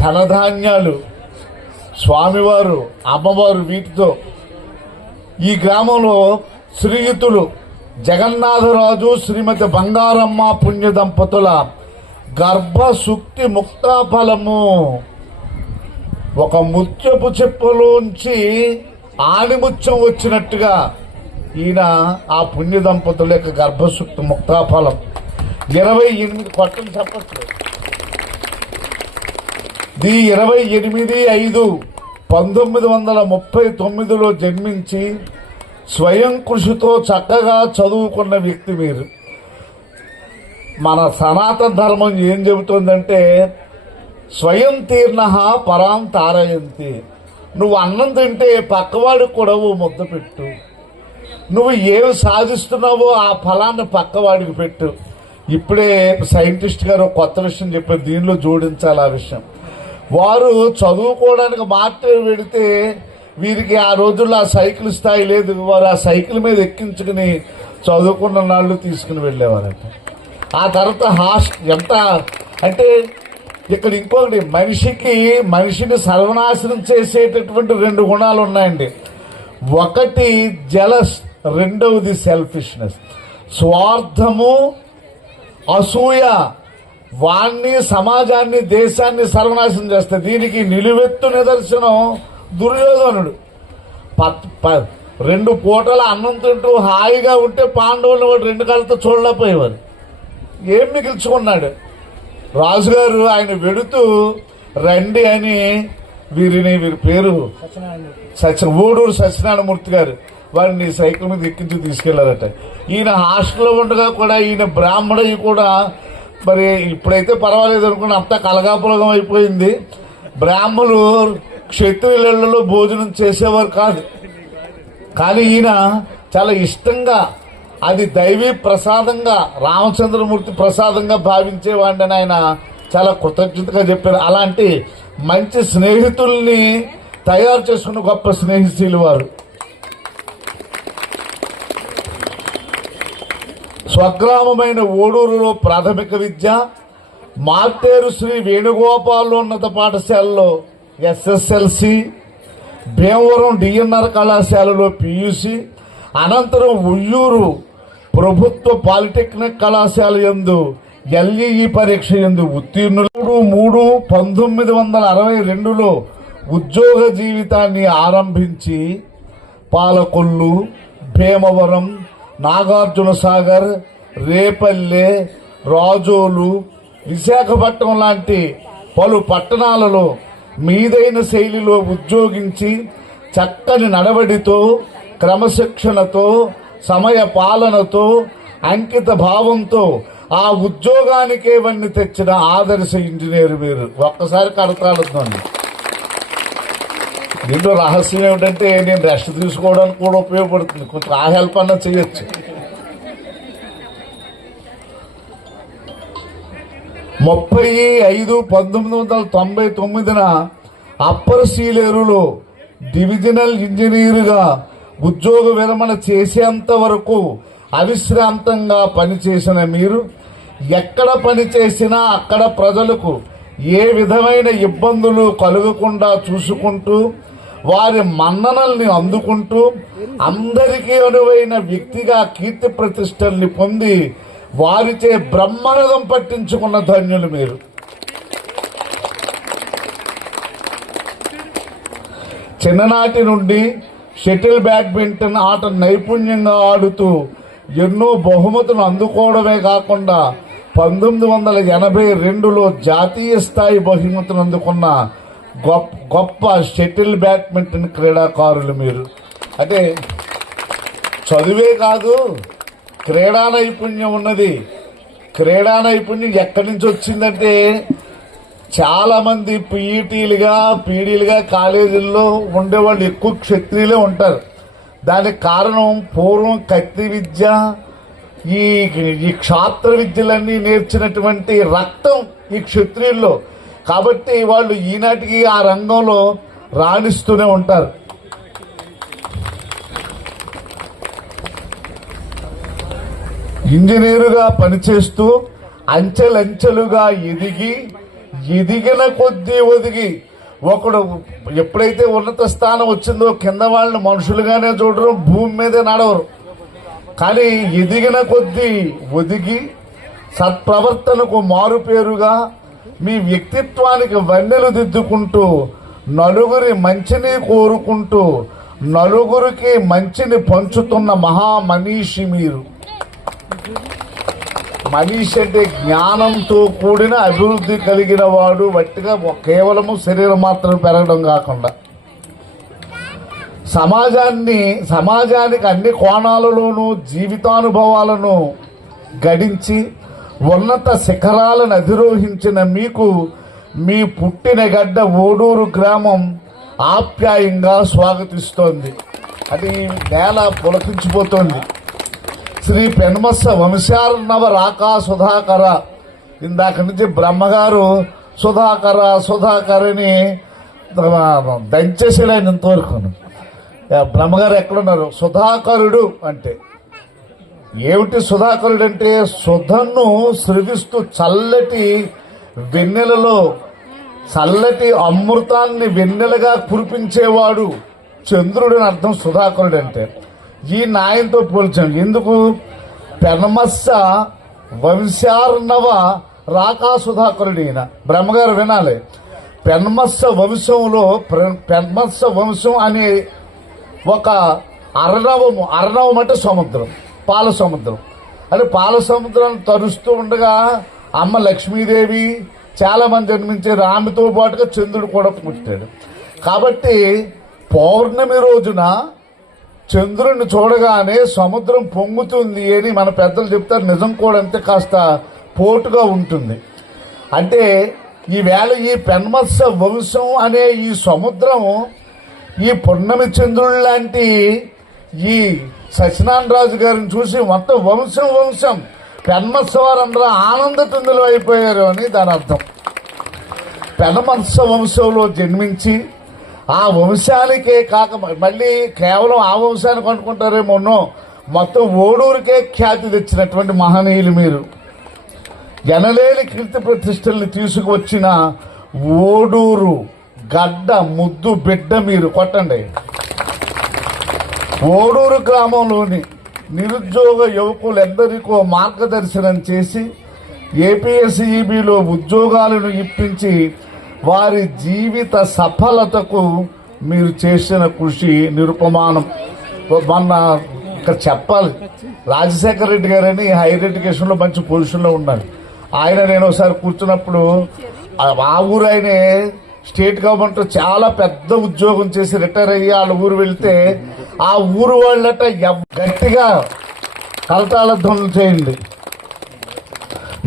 ధనధాన్యాలు, స్వామివారు, అమ్మవారు, వీటితో ఈ గ్రామంలో శ్రీయుతులు జగన్నాథరాజు శ్రీమతి బంగారమ్మ పుణ్య దంపతుల గర్భసుక్తి ముక్తాఫలము. ఒక ముత్యపు చెప్పులోంచి ఆణిముత్యం వచ్చినట్టుగా ఈయన ఆ పుణ్య దంపతుల యొక్క గర్భసుక్తి ముక్తాఫలం. 28 కొట్టం చెప్పట్లేదు. 28/5/1939లో జన్మించి స్వయం కృషితో చక్కగా చదువుకున్న వ్యక్తి మీరు. మన సనాతన ధర్మం ఏం చెబుతోందంటే స్వయం తీర్ణ పరాం తారయంతి. నువ్వు అన్నం తింటే పక్కవాడికి కూడా ఓ ముద్ద పెట్టు. నువ్వు ఏమి సాధిస్తున్నావో ఆ ఫలాన్ని పక్కవాడికి పెట్టు. ఇప్పుడే సైంటిస్ట్ గారు కొత్త విషయం చెప్పారు, దీనిలో జోడించాలి ఆ విషయం. వారు చదువుకోవడానికి మాత్రమే పెడితే వీరికి ఆ రోజుల్లో ఆ సైకిల్ స్థాయి లేదు. వారు ఆ సైకిల్ మీద ఎక్కించుకుని చదువుకున్న నాళ్ళు తీసుకుని వెళ్ళేవారట. ఆ తర్వాత ఎంత అంటే ఇక్కడ ఇంకొకటి, మనిషిని సర్వనాశనం చేసేటటువంటి 2 గుణాలు ఉన్నాయండి. ఒకటి జలస్, రెండవది సెల్ఫిష్నెస్. స్వార్థము, అసూయ వాణ్ణి, సమాజాన్ని, దేశాన్ని సర్వనాశనం చేస్తాయి. దీనికి నిలువెత్తు నిదర్శనం దుర్యోధనుడు. 2 పూటల అన్నం తింటూ హాయిగా ఉంటే పాండవులను వాడు 2 కాళ్ళతో చూడలేకపోయేవారు. ఏం మిగిల్చుకున్నాడు? రాజుగారు ఆయన వెడుతూ రండి అని వీరి పేరు ఊడూరు సత్యనారాయణమూర్తి గారు వారిని సైకిల్ మీద ఎక్కించి తీసుకెళ్లారట. ఈయన హాస్టల్లో ఉండగా కూడా ఈయన బ్రాహ్మణయ్య కూడా మరి ఇప్పుడైతే పర్వాలేదు అనుకుని అంతా కలగాపులగం అయిపోయింది. బ్రాహ్మణులు క్షత్రియులలో భోజనం చేసేవారు కాదు. కానీ ఈయన చాలా ఇష్టంగా, అది దైవీ ప్రసాదంగా, రామచంద్రమూర్తి ప్రసాదంగా భావించేవాడిని ఆయన చాలా కృతజ్ఞతగా చెప్పారు. అలాంటి మంచి స్నేహితుల్ని తయారు చేసుకున్న గొప్ప స్నేహితులు వారు. స్వగ్రామమైన ఓడూరులో ప్రాథమిక విద్య, మార్టేరు శ్రీ వేణుగోపాలోన్నత పాఠశాలలో SSLC, భీమవరం DNR కళాశాలలో PUC, అనంతరం ఉయ్యూరు ప్రభుత్వ పాలిటెక్నిక్ కళాశాల యందు LEE పరీక్ష యందు ఉత్తీర్ణులు. 3/1962లో ఉద్యోగ జీవితాన్ని ఆరంభించి పాలకొల్లు, భీమవరం, నాగార్జున సాగర్, రేపల్లె, రాజోలు, విశాఖపట్నం లాంటి పలు పట్టణాలలో మీదైన శైలిలో ఉద్యోగించి చక్కని నడవడితో, క్రమశిక్షణతో, సమయ పాలనతో, అంకిత భావంతో ఆ ఉద్యోగానికే వన్ని తెచ్చిన ఆదర్శ ఇంజనీర్ మీరు. ఒక్కసారి కడతాడుతున్నాను. దీంట్లో రహస్యం ఏమిటంటే నేను రెస్ట్ తీసుకోవడానికి కూడా ఉపయోగపడుతుంది. కొంచెం ఆ హెల్ప్ అన్న చేయొచ్చు. 30/5/1999 అప్పర్ సీలేరులో డివిజనల్ ఇంజనీరుగా ఉద్యోగ విరమణ చేసేంత వరకు అవిశ్రాంతంగా పనిచేసిన మీరు ఎక్కడ పనిచేసినా అక్కడ ప్రజలకు ఏ విధమైన ఇబ్బందులు కలుగకుండా చూసుకుంటూ, వారి మన్ననల్ని అందుకుంటూ, అందరికీ అనువైన వ్యక్తిగా కీర్తి ప్రతిష్టల్ని పొంది వారిచే బ్రహ్మరథం పట్టించుకున్న ధన్యులు మీరు. చిన్ననాటి నుండి షటిల్ బ్యాడ్మింటన్ ఆట నైపుణ్యంగా ఆడుతూ ఎన్నో బహుమతులు అందుకోవడమే కాకుండా 1982లో జాతీయ స్థాయి బహుమతులు అందుకున్న గొప్ప షటిల్ బ్యాడ్మింటన్ క్రీడాకారులు మీరు. అంటే చదువే కాదు, క్రీడా నైపుణ్యం ఉన్నది. క్రీడా నైపుణ్యం ఎక్కడి నుంచి వచ్చిందంటే చాలా మంది పీడీలుగా కాలేజీల్లో ఉండేవాళ్ళు ఎక్కువ క్షత్రియులే ఉంటారు. దానికి కారణం పూర్వం కత్తి విద్య, ఈ క్షాత్ర విద్యలన్నీ నేర్చినటువంటి రక్తం ఈ క్షత్రియుల్లో. కాబట్టి వాళ్ళు ఈనాటికి ఆ రంగంలో రాణిస్తూనే ఉంటారు. ఇంజనీరుగా పనిచేస్తూ అంచెలంచెలుగా ఎదిగిన కొద్దీ ఒదిగి, ఒకడు ఎప్పుడైతే ఉన్నత స్థానం వచ్చిందో కింద వాళ్ళని మనుషులుగానే చూడరు, భూమి మీదే నడవరు. కానీ ఎదిగిన కొద్దీ ఒదిగి సత్ప్రవర్తనకు మారుపేరుగా మీ వ్యక్తిత్వానికి వన్నెలు దిద్దుకుంటూ, నలుగురి మంచిని కోరుకుంటూ, నలుగురికి మంచిని పంచుతున్న మహామనీషి మీరు. మనీషి అంటే జ్ఞానంతో కూడిన అభివృద్ధి కలిగిన వాడు, వట్టిగా కేవలము శరీరం మాత్రం పెరగడం కాకుండా సమాజానికి అన్ని కోణాలలోనూ జీవితానుభవాలను గడించి ఉన్నత శిఖరాలను అధిరోహించిన మీకు మీ పుట్టిన గడ్డ ఓడూరు గ్రామం ఆప్యాయంగా స్వాగతిస్తోంది. అది నేల పులకించిపోతోంది. శ్రీ పెన్మస్స వంశార్ణవ రాకా సుధాకర. ఇందాక నుంచి బ్రహ్మగారు సుధాకరని దంచేసాడు ఇంతవరకు. బ్రహ్మగారు ఎక్కడున్నారు? సుధాకరుడు అంటే ఏమిటి? సుధాకరుడు అంటే సుధను స్రవిస్తూ చల్లటి వెన్నెలలో చల్లటి అమృతాన్ని వెన్నెలగా కురిపించేవాడు చంద్రుడు అని అర్థం సుధాకరుడు అంటే. ఈ నాయంతో పోల్చాను. ఎందుకు? పెనమస్స వంశార్ణవ రాకా సుధాకరుడు ఈయన. బ్రహ్మగారు వినాలి, పెన్మత్స వంశంలో పెన్మత్స వంశం అనే ఒక అర్ణవం అంటే సముద్రం, పాల సముద్రం. అని పాల సముద్రం తరుస్తూ ఉండగా అమ్మ లక్ష్మీదేవి చాలా మంది జన్మించారు. ఆమెతో పాటుగా చంద్రుడు కూడా పుట్టాడు. కాబట్టి పౌర్ణమి రోజున చంద్రుడిని చూడగానే సముద్రం పొంగుతుంది అని మన పెద్దలు చెప్తారు. నిజం కూడా అంతే, కాస్త పోటుగా ఉంటుంది. అంటే ఈవేళ ఈ పెన్మత్స వంశం అనే ఈ సముద్రం ఈ పున్నమి చంద్రుడు లాంటి ఈ సత్యనారాయణ రాజు గారిని చూసి మొత్తం వంశం పెన్మత్స వారందరూ ఆనంద తుందులు అయిపోయారు అని దాని అర్థం. పెన్మత్స వంశంలో జన్మించి ఆ వంశానికే కాక మళ్ళీ కేవలం ఆ వంశానికి అనుకుంటారేమోనో, మొత్తం ఓడూరికే ఖ్యాతి తెచ్చినటువంటి మహనీయులు మీరు. ఎనలేని కీర్తి ప్రతిష్టల్ని తీసుకువచ్చిన ఓడూరు గడ్డ ముద్దు బిడ్డ మీరు. కొట్టండి. ఓడూరు గ్రామంలోని నిరుద్యోగ యువకులందరికీ మార్గదర్శనం చేసి ఏపీఎస్ఈబిలో ఉద్యోగాలను ఇప్పించి వారి జీవిత సఫలతకు మీరు చేసిన కృషి నిరుపమానం. మొన్న ఇక్కడ చెప్పాలి, రాజశేఖర రెడ్డి గారని హైయర్ ఎడ్యుకేషన్లో మంచి పొజిషన్లో ఉన్నారు. ఆయన నేను ఒకసారి కూర్చున్నప్పుడు ఆ ఊరు ఆయనే స్టేట్ గవర్నమెంట్ చాలా పెద్ద ఉద్యోగం చేసి రిటైర్ అయ్యి వాళ్ళ ఊరు వెళ్తే ఆ ఊరు వాళ్ళట గట్టిగా కలతాళ ధ్వనులు చేయండి.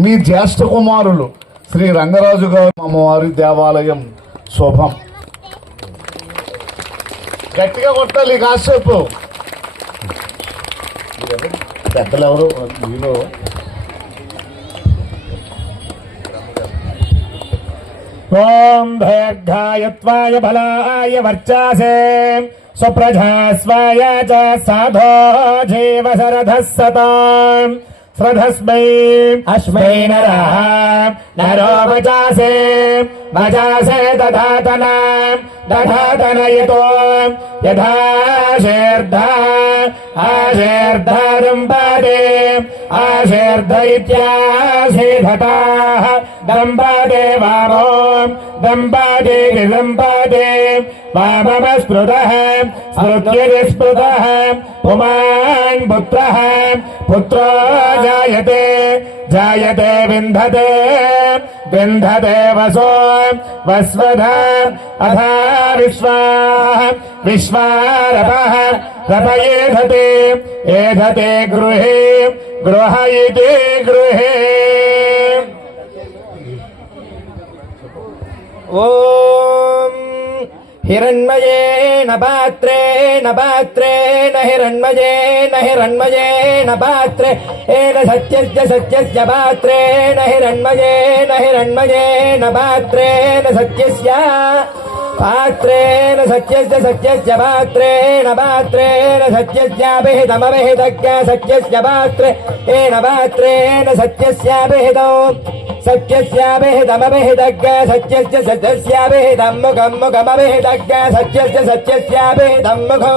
మీ జ్యేష్ఠ కుమారులు శ్రీ రంగరాజు గారు అమ్మవారి దేవాలయం శుభం. గట్టిగా కొట్టాలి కాసేపు. పెద్దలు ఎవరు మీలో? ఓం దీర్ఘాయత్వాయ బలాయ వర్చాసే స్వప్రజాస్వాయ చ సాధో జీవ శరథః సతాం శ్రద్ధస్మై అస్మై నరః నరో వచాసే వచాసే దధాతనయతో యథా శేర్ధా ఆశేర్ధరంబదే ఆశేర్ధ ఇత్యాశేధతాః దంబదే వామో దంబదే విలంబదే వామమస్పృతః స్మృత్యది స్పృతః పుమాన్ పుత్రః పుత్రో జాయతే జాయతే వింధతే వింధతే వసో వస్వధ అధా విశ్వాః విశ్వారపః రపయేధతే ఏధతే గృహే గృహయితే గృహే. ఓం हिरण्मयेन पात्रेण पात्रेण हिरण्मयेन हिरण्मयेन पात्रेण सत्यस्य पात्रेण हिरण्मयेन हिरण्मयेन पात्रेण सत्यस्य पात्रेण सत्यस्य पात्रेण पात्रेण सत्यस्याभिहितमभिहितज्ञ सत्यस्य पात्रेण पात्रेण सत्यस्याभिहितौ सत्यस्याभिहितमभिहितज्ञ सत्यस्य सत्यस्याभिहितं मुखं मुखमभिहितज्ञ सत्यस्य सत्यस्याभिहितं मुखौ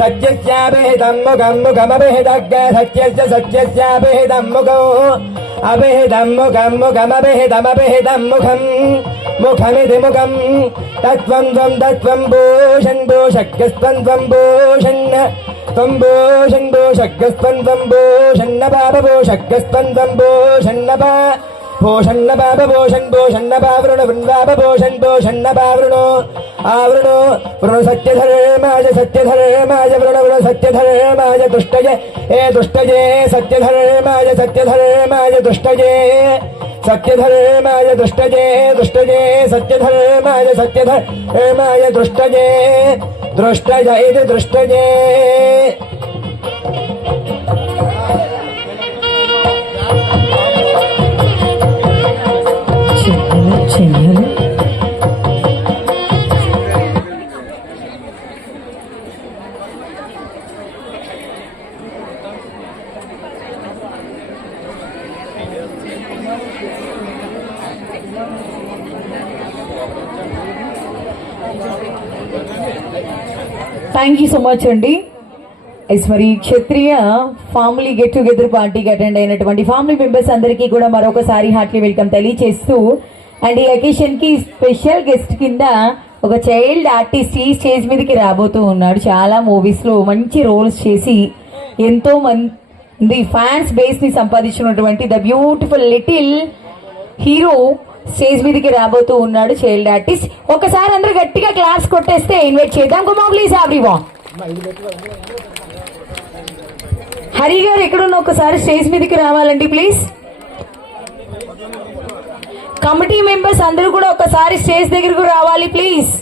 सत्यस्याभिहितं मुखं मुखमभिहितज्ञ सत्यस्य सत्यस्याभिहितं मुखौ अभिहितं मुखं मुखमभिहितमभिहितं मुखं मुखमिति मुखं तत्त्वं त्वं तत्त्वं भूषन् भूषज्ञस्त्वं त्वं भूषन् त्वं भूषन् भूषज्ञस्त्वं त्वं भूषन्न पापभूषज्ञस्त्वं त्वं भूषन्न भूषन्न पापभूषन् भूषन्न पावृण वृन्दापभूषन् भूषन्न पावृणो आवृणो वृणु सत्यधर्माय वृण वृण सत्यधर्माय दुष्टये हे दुष्टये सत्यधर्माय दुष्टये सत्यधर्माय दुष्टये दुष्टये सत्यधर्माय दुष्टये दृष्टय इति दृष्टये. థ్యాంక్ యూ సో మచ్ అండి. మరి క్షత్రియ ఫ్యామిలీ గెట్ టుగెదర్ పార్టీకి అటెండ్ అయినటువంటి ఫ్యామిలీ మెంబర్స్ అందరికీ కూడా మరొకసారి హార్ట్లీ వెల్కమ్ తెలియజేస్తూ, అండ్ ఈ అకేషన్ కి స్పెషల్ గెస్ట్ కింద ఒక చైల్డ్ ఆర్టిస్ట్ ఈ స్టేజ్ మీదకి రాబోతూ ఉన్నాడు. చాలా మూవీస్ లో మంచి రోల్స్ చేసి ఎంతో మంది ఫ్యాన్స్ బేస్ ని సంపాదించినటువంటి the beautiful little hero stage మీదకి రాబోతూ ఉన్నాడు, చైల్డ్ ఆర్టిస్ట్. ఒకసారి అందరూ గట్టిగా క్లాప్స్ కొట్టేస్తే ఇన్వైట్ చేద్దాం. Kumar please everyone. హరి గారు ఎక్కడున్న ఒకసారి స్టేజ్ మీదకి రావాలండి ప్లీజ్. కమిటీ మెంబర్స్ అందరూ కూడా ఒకసారి స్టేజ్ దగ్గరకు రావాలి ప్లీజ్.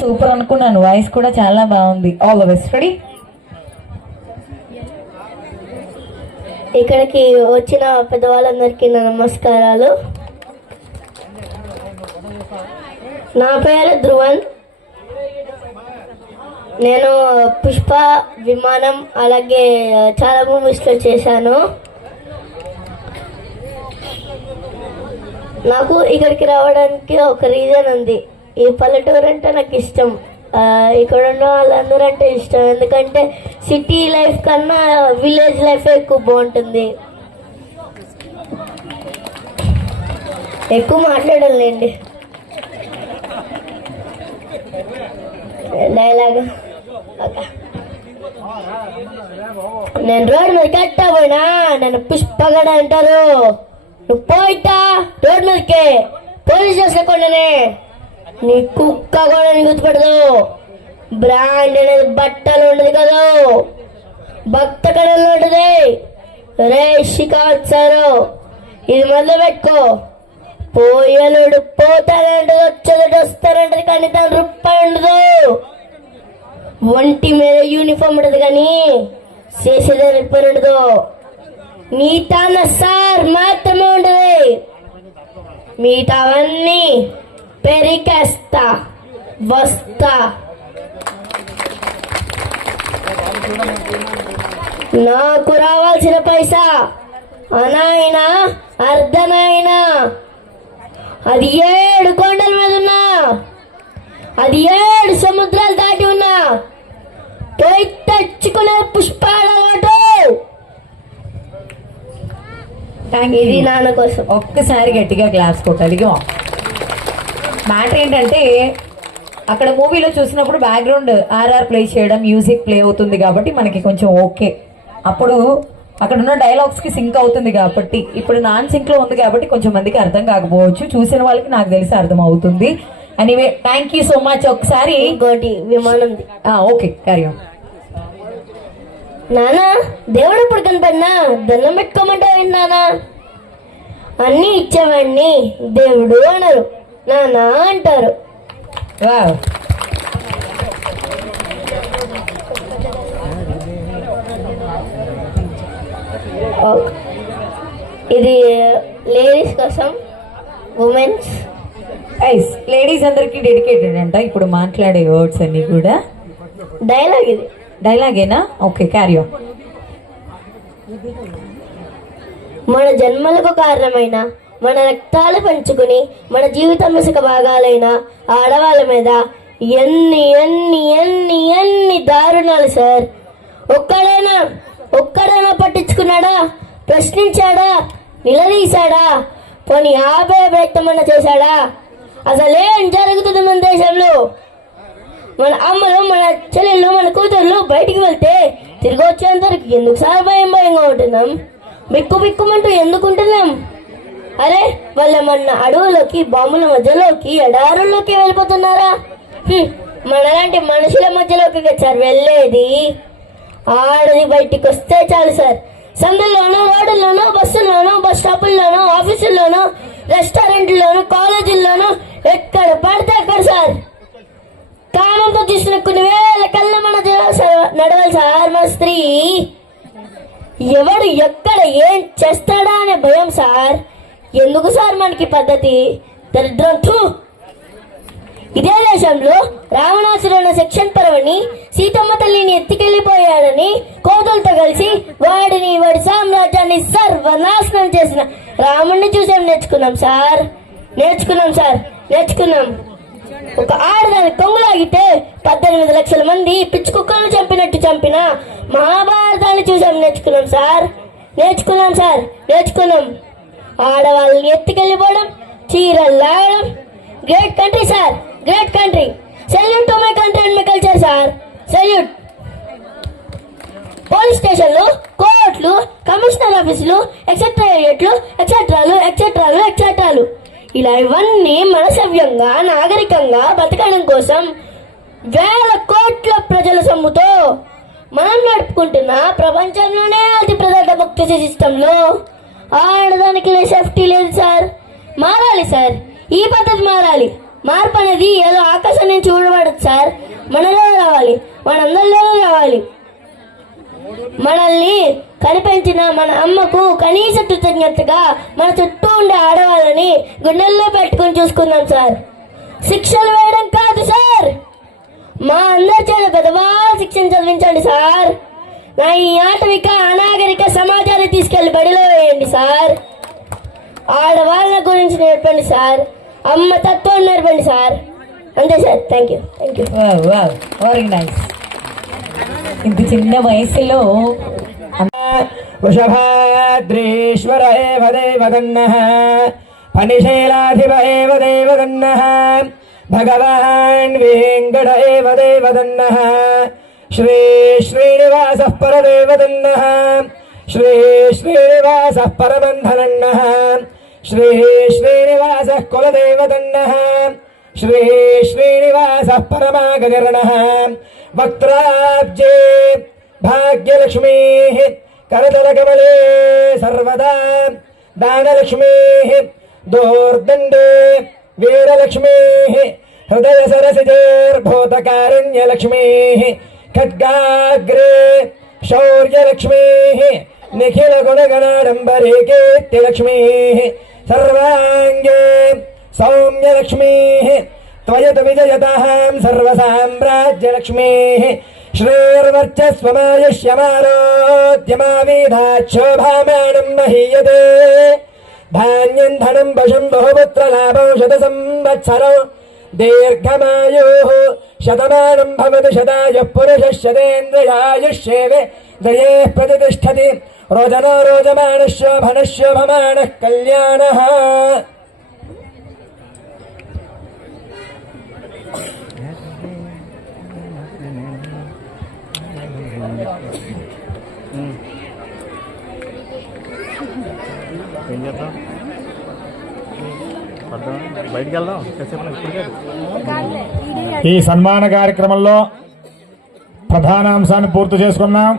సూపర్ అనుకున్నాను, వాయిస్ కూడా చాలా బాగుంది. All the best. రెడీ? ఇక్కడికి వచ్చిన పెద్దవాళ్ళందరికీ నా నమస్కారాలు. నా పేరు ధ్రువన్. నేను పుష్ప, విమానం అలాగే చాలా మూవీస్లో చేశాను. నాకు ఇక్కడికి రావడానికి ఒక రీజన్ ఉంది. ఈ పల్లెటూరు అంటే నాకు ఇష్టం, ఇక్కడ ఉన్న వాళ్ళందరూ అంటే ఇష్టం. ఎందుకంటే సిటీ లైఫ్ కన్నా విలేజ్ లైఫ్ ఎక్కువ బాగుంటుంది. ఎక్కువ మాట్లాడాలండి. డైలాగ్ నేను రోడ్ మీద కట్టా పోయినా నన్ను పుష్పగడ అంటారు. నువ్వు పోయిటా రోడ్ మీదకి పోలీస్ చేసుకోండి, నీ కుక్క కూడా నీ గుర్తుపెడదు. బ్రాండ్ అనేది బట్టలు ఉండదు కదా, భక్త కడలో ఉంటుంది. రే షికావత్ సారు, ఇది మొదలు పెట్టుకో. పోయేలుడు పోతానంటది, వచ్చేది వస్తానంటది, కానీ దాని రూపాయి ఉండదు. ఒంటి మీద యూనిఫామ్ ఉండదు కానీ చేసేదాని పని ఉండదు. మిగతాన్న సార్ మాత్రమే ఉండదు, మిగతావన్నీ పెరికేస్తా వస్తా. నాకు రావాల్సిన పైసా అనాయనా అర్థమైనా, అది 7 కొండల మీద ఉన్నా, అది 7 సముద్రాలు దాటి ఉన్నా, పోయి తెచ్చుకునే పుష్పాలవాటు. ఇది నాన్న కోసం. ఒక్కసారి గట్టిగా క్లాప్స్ కొట్టాలి. మ్యాటర్ ఏంటంటే అక్కడ మూవీలో చూసినప్పుడు బ్యాక్గ్రౌండ్ ఆర్ఆర్ ప్లే చేయడం, మ్యూజిక్ ప్లే అవుతుంది కాబట్టి మనకి కొంచెం ఓకే. అప్పుడు అక్కడ ఉన్న డైలాగ్స్ కి సింక్ అవుతుంది కాబట్టి, ఇప్పుడు నాన్ సింక్ లో ఉంది కాబట్టి కొంచెం మందికి అర్థం కాకపోవచ్చు, చూసిన వాళ్ళకి నాకు తెలిసి అర్థం అవుతుంది. Anyway thank you so much. ఒకసారి ఇంకోటి విమానం. Okay carry on. నానా దేవుడు ఇప్పుడు కనపడినా దండం పెట్టుకోమంటావు నానా? అన్ని ఇచ్చేవాడిని దేవుడు అన్నారు, నానా అంటారు. ఇది లేడీస్ కోసం, ఉమెన్స్. లేడీస్ అందరికి డెడికేటెడ్ అంట ఇప్పుడు మాట్లాడే వర్డ్స్ అన్ని కూడా. డైలాగ్ ఇది. డైలాగేనా? Okay carry on. మన జన్మలకు కారణమైన, మన రక్తాలు పంచుకుని మన జీవితం ఇసుక భాగాలైన ఆడవాళ్ళ మీద ఎన్ని ఎన్ని ఎన్ని ఎన్ని దారుణాలు సార్. ఒక్కడైనా పట్టించుకున్నాడా? ప్రశ్నించాడా? నిలదీశాడా? పోనీ ఆపే ప్రయత్నమన్నా చేశాడా? అసలేం జరుగుతుంది మన దేశంలో? మన అమ్మలు, మన చెల్లెళ్ళు, మన కూతుర్లు బయటికి వెళ్తే తిరిగి వచ్చేంతవరకు ఎందుకు సార్ భయంగా ఉంటున్నాం? బిక్కుమంటూ ఎందుకుంటున్నాం? అరే వాళ్ళేమన్నా అడవులోకి, బాంబుల మధ్యలోకి, ఎడారుల్లోకి వెళ్ళిపోతున్నారా? మనలాంటి మనుషుల మధ్యలోకి సార్ వెళ్ళేది. ఆడది బయటికి వస్తే చాలు సార్, సందుల్లోనూ, రోడ్డుల్లోనూ, బస్సుల్లోనూ, బస్ స్టాపుల్లోనూ, ఆఫీసుల్లోనూ, రెస్టారెంట్లోనూ, కాలేజీల్లోనూ, ఎక్కడ పడితే అక్కడ సార్ కామంతో చూసిన కొన్ని వేల కళ్ళ మన నడవాలి సార్. మన స్త్రీ ఎవడు ఎక్కడ ఏం చేస్తాడా అనే భయం సార్. ఎందుకు సార్ మనకి పద్ధతి? దరిద్రం. ఇదే దేశంలో రావణాసురుడు సెక్షన్ పర్వని సీతమ్మ తల్లిని ఎత్తికెళ్లిపోయాడని కోతులతో కలిసి వాడి సామ్రాజ్యాన్ని సర్వనాశనం చేసిన రాముడిని చూసాం. నేర్చుకున్నాం. ఒక ఆడదాన్ని కొంగులాగితే 18 లక్షల మంది పిచ్చి కుక్కలను చంపినట్టు చంపిన మహాభారతాన్ని చూసాం. నేర్చుకున్నాం. ఆడవాళ్ళని ఎత్తుకెళ్ళిపోవడం, చీరలు లాగడం. Great country sir, great country. Salute to my country and my culture sir, salute. Police స్టేషన్లు, కోర్టులు, కమిషనర్ ఆఫీసులు, ఎక్సెట్రాలు ఇలా ఇవన్నీ మన సవ్యంగా నాగరికంగా బతకడం కోసం వేల కోట్ల ప్రజల సొమ్ముతో మనం నడుపుకుంటున్న ప్రపంచంలోనే అతి పెద్ద డెమోక్రసీ సిస్టంలో ఆడదానికి సేఫ్టీ లేదు సార్. మారాలి సార్, ఈ పద్ధతి మారాలి. మార్పు అనేది ఏదో ఆకాశం నుంచి చూడబడదు సార్, మనలో రావాలి, మనందరిలో రావాలి. మనల్ని కనిపించిన మన అమ్మకు కనీస కృతజ్ఞతగా మన చుట్టూ ఉండే ఆడవాళ్ళని గుండెల్లో పెట్టుకుని చూసుకుందాం సార్. శిక్షలు వేయడం కాదు సార్, మా అందరి చేత పెద్దవాళ్ళ శిక్షణ చదివించండి సార్. నా ఈ ఆటవిక అనాగరిక సమాజాన్ని తీసుకెళ్లి బడిలో వేయండి సార్. ఆడవాళ్ళ గురించి నేర్పండి సార్, అమ్మ తత్వం నేర్పండి సార్. అంతే sir. Thank you. Very nice. ఇంత చిన్న వయసులో వృషభాద్రీశ్వర ఏవ దేవదన్నః ఫణిశైలాధిప ఏవ దేవదన్నః భగవాన్ వేంకట ఏవ దేవదన్నః శ్రీ శ్రీనివాసః పరదేవదన్నః శ్రీ శ్రీనివాసః పరబంధనన్నః శ్రీ శ్రీనివాసः కులదేవదన్నః శ్రీ శ్రీనివాసः పరమాగజరణః వక్త్రాబ్జే భాగ్యలక్ష్మీః करतलकमले सर्वदा दानलक्ष्मीः दोर्दण्डे वीरलक्ष्मीः हृदयसरसिजेर्भूतकारुण्यलक्ष्मीः खड्गाग्रे शौर्यलक्ष्मीः निखिलगुणगणाडम्बरे कीर्तिलक्ष्मीः सर्वाङ्गे सौम्यलक्ष्मीः त्वयतु विजयतां सर्वसाम्राज्यलक्ष्मीः श्रीर्वर्चस्वमायुष्यमारोद्यमाविधाच्छोभामानं महीयते धान्यं धनं वशं बहुपुत्रलाभं शतसंवत्सरौ दीर्घमायुः शतमानं भवति शतायुः पुरुषः शतेन्द्रियायुष्येवे दये प्रतिष्ठति रोजनो रोजमानः शोभनः शोभमानः कल्याणः ఏం చేద్దాం, బయటికి వెళ్దాం. ఈ సన్మాన కార్యక్రమంలో ప్రధాన అంశాన్ని పూర్తి చేసుకున్నాం.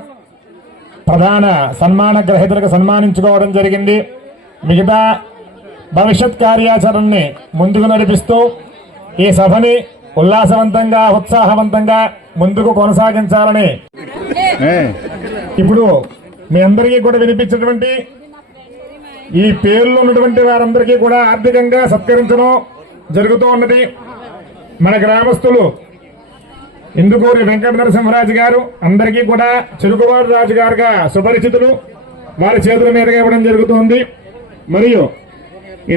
ప్రధాన సన్మాన గ్రహీతలకు సన్మానించుకోవడం జరిగింది. మిగతా భవిష్యత్ కార్యాచరణని ముందుకు నడిపిస్తూ ఈ సభని ఉల్లాసవంతంగా ఉత్సాహవంతంగా ముందుకు కొనసాగించాలని ఇప్పుడు మీ అందరికీ కూడా వినిపించినటువంటి ఈ పేర్లు ఉన్నటువంటి వారందరికీ కూడా ఆర్థికంగా సత్కరించడం జరుగుతూ ఉన్నది. మన గ్రామస్తులు ఇందుకూరి వెంకట నరసింహరాజు గారు అందరికీ కూడా చెరుకువాడు రాజు గారుగా సుపరిచితులు, వారి చేతుల మీదుగా ఇవ్వడం జరుగుతుంది. మరియు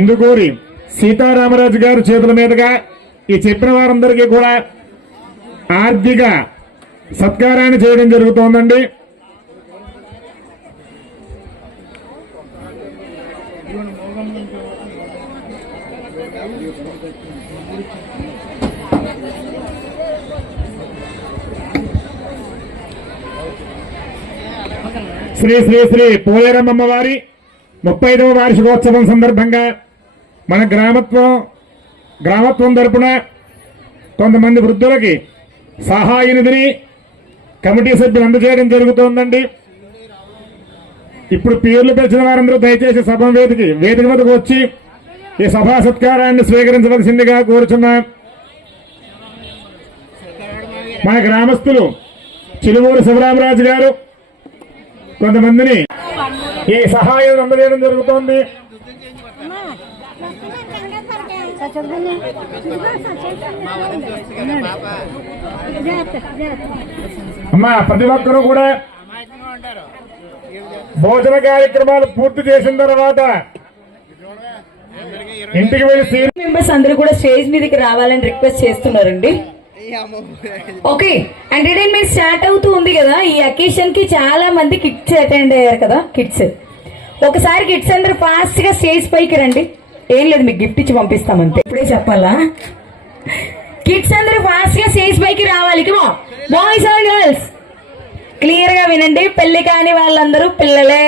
ఇందుకూరి సీతారామరాజు గారు చేతుల మీదుగా ఈ చెప్పిన వారందరికీ కూడా ఆర్థిక సత్కారాన్ని చేయడం జరుగుతోందండి. శ్రీ శ్రీ శ్రీ పోలేరమ్మ వారి 35వ వార్షికోత్సవం సందర్భంగా మన గ్రామత్వం తరపున కొంతమంది వృద్ధులకి సహాయ నిధిని కమిటీ సభ్యులు అందజేయడం జరుగుతోందండి. ఇప్పుడు పేర్లు పిలిచిన వారందరూ దయచేసి సభ వేదిక వద్దకు వచ్చి ఈ సభా సత్కారాన్ని స్వీకరించవలసిందిగా కోరుచున్నాం. మన గ్రామస్తులు చిలువూరు శివరామరాజు గారు కొంతమందిని ఈ సహాయం అందజేయడం జరుగుతోంది. అమ్మా, ప్రతి ఒక్కరూ కూడా భోజన కార్యక్రమాలు పూర్తి చేసిన తర్వాత ఇంటికి వెళ్ళి సీన్ మెంబర్స్ అందరూ కూడా స్టేజ్ మీదకి రావాలని రిక్వెస్ట్ చేస్తున్నారండి. ఓకే, ఎంటర్టైన్మెంట్ స్టార్ట్ అవుతూ ఉంది కదా. ఈ అకేషన్ కి చాలా మంది కిడ్స్ అటెండ్ అయ్యారు కదా. కిడ్స్ ఒకసారి కిడ్స్ అందరూ ఫాస్ట్ గా స్టేజ్ పైకి రండి. ఏం లేదు, మీకు గిఫ్ట్ ఇచ్చి పంపిస్తామంతే. ఇప్పుడే చెప్పాలా? కిడ్స్ అందరూ ఫాస్ట్ గా స్టేజ్ పైకి రావాలి. బాయ్స్ అండ్ గర్ల్స్ క్లియర్ గా వినండి, పెళ్లి కాని వాళ్ళందరూ పిల్లలే.